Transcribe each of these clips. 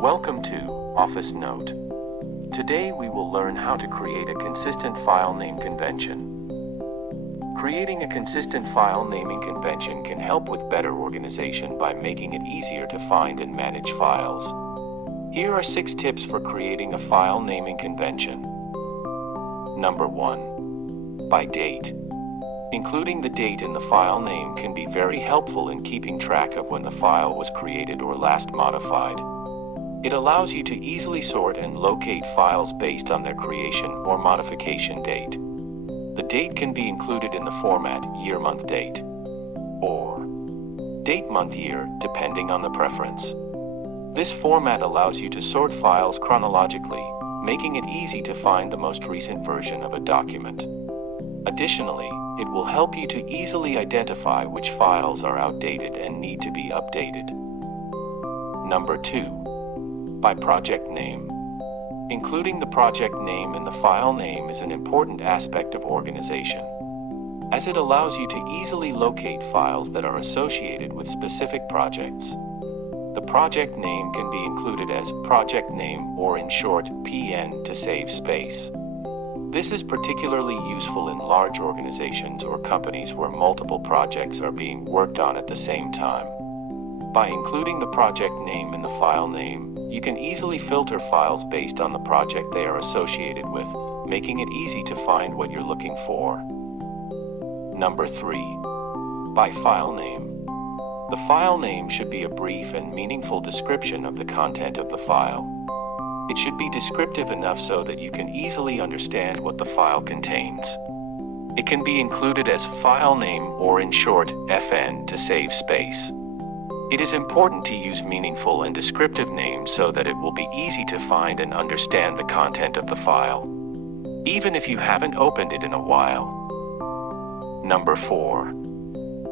Welcome to Office Note. Today we will learn how to create a consistent file name convention. Creating a consistent file naming convention can help with better organization by making it easier to find and manage files. Here are 6 tips for creating a file naming convention. Number 1. By date. Including the date in the file name can be very helpful in keeping track of when the file was created or last modified. It allows you to easily sort and locate files based on their creation or modification date. The date can be included in the format year, month, date, or date, month, year, depending on the preference. This format allows you to sort files chronologically, making it easy to find the most recent version of a document. Additionally, it will help you to easily identify which files are outdated and need to be updated. Number 2. By project name. Including the project name in the file name is an important aspect of organization, as it allows you to easily locate files that are associated with specific projects. The project name can be included as project name, or in short, PN, to save space. This is particularly useful in large organizations or companies where multiple projects are being worked on at the same time. By including the project name in the file name, you can easily filter files based on the project they are associated with, making it easy to find what you're looking for. Number 3. By file name. The file name should be a brief and meaningful description of the content of the file. It should be descriptive enough so that you can easily understand what the file contains. It can be included as file name, or in short, FN, to save space. It is important to use meaningful and descriptive names so that it will be easy to find and understand the content of the file, even if you haven't opened it in a while. Number 4.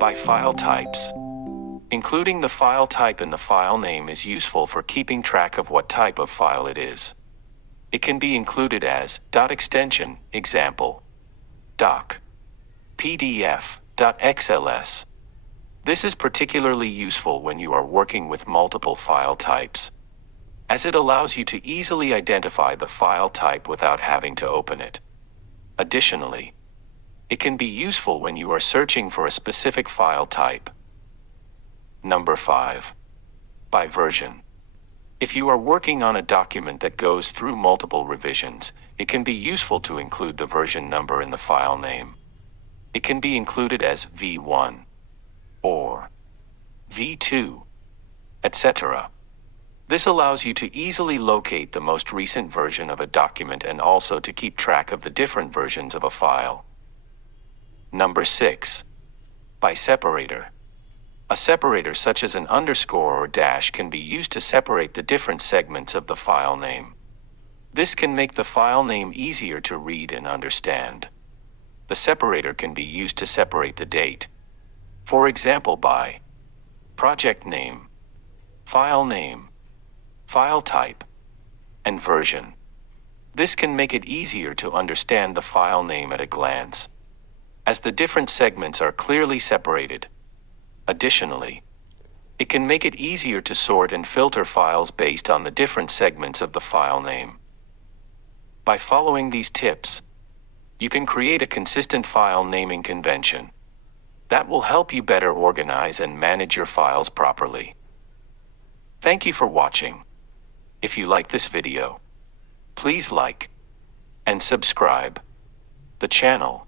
By file types. Including the file type in the file name is useful for keeping track of what type of file it is. It can be included as .extension, example, doc, PDF, .xls. This is particularly useful when you are working with multiple file types, as it allows you to easily identify the file type without having to open it. Additionally, it can be useful when you are searching for a specific file type. Number 5. By version. If you are working on a document that goes through multiple revisions, it can be useful to include the version number in the file name. It can be included as V1 or V2, etc. This allows you to easily locate the most recent version of a document and also to keep track of the different versions of a file. Number 6. By separator. A separator such as an underscore or dash can be used to separate the different segments of the file name. This can make the file name easier to read and understand. The separator can be used to separate the date, for example by project name, file name, file type, and version. This can make it easier to understand the file name at a glance, as the different segments are clearly separated. Additionally, it can make it easier to sort and filter files based on the different segments of the file name. By following these tips, you can create a consistent file naming convention that will help you better organize and manage your files properly. Thank you for watching. If you like this video, please like and subscribe the channel.